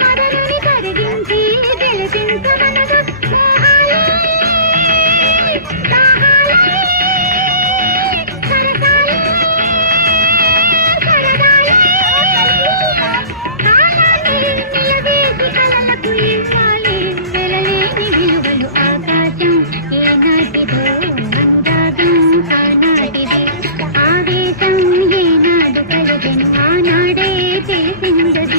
మదనుని కరిగించి గెలిపించమనదు మోహాలే దాహాలే సరసాలే సరదాలే కాలాన్ని నిలదీసి కలలకు ఇవ్వాలి వెలలేని విలువలు ఆకాశం ఏనాటిదో అందాదం ఆనాటిది ఆవేశం ఏనాడు కలిగిన ఆనాడే తెలిసిందది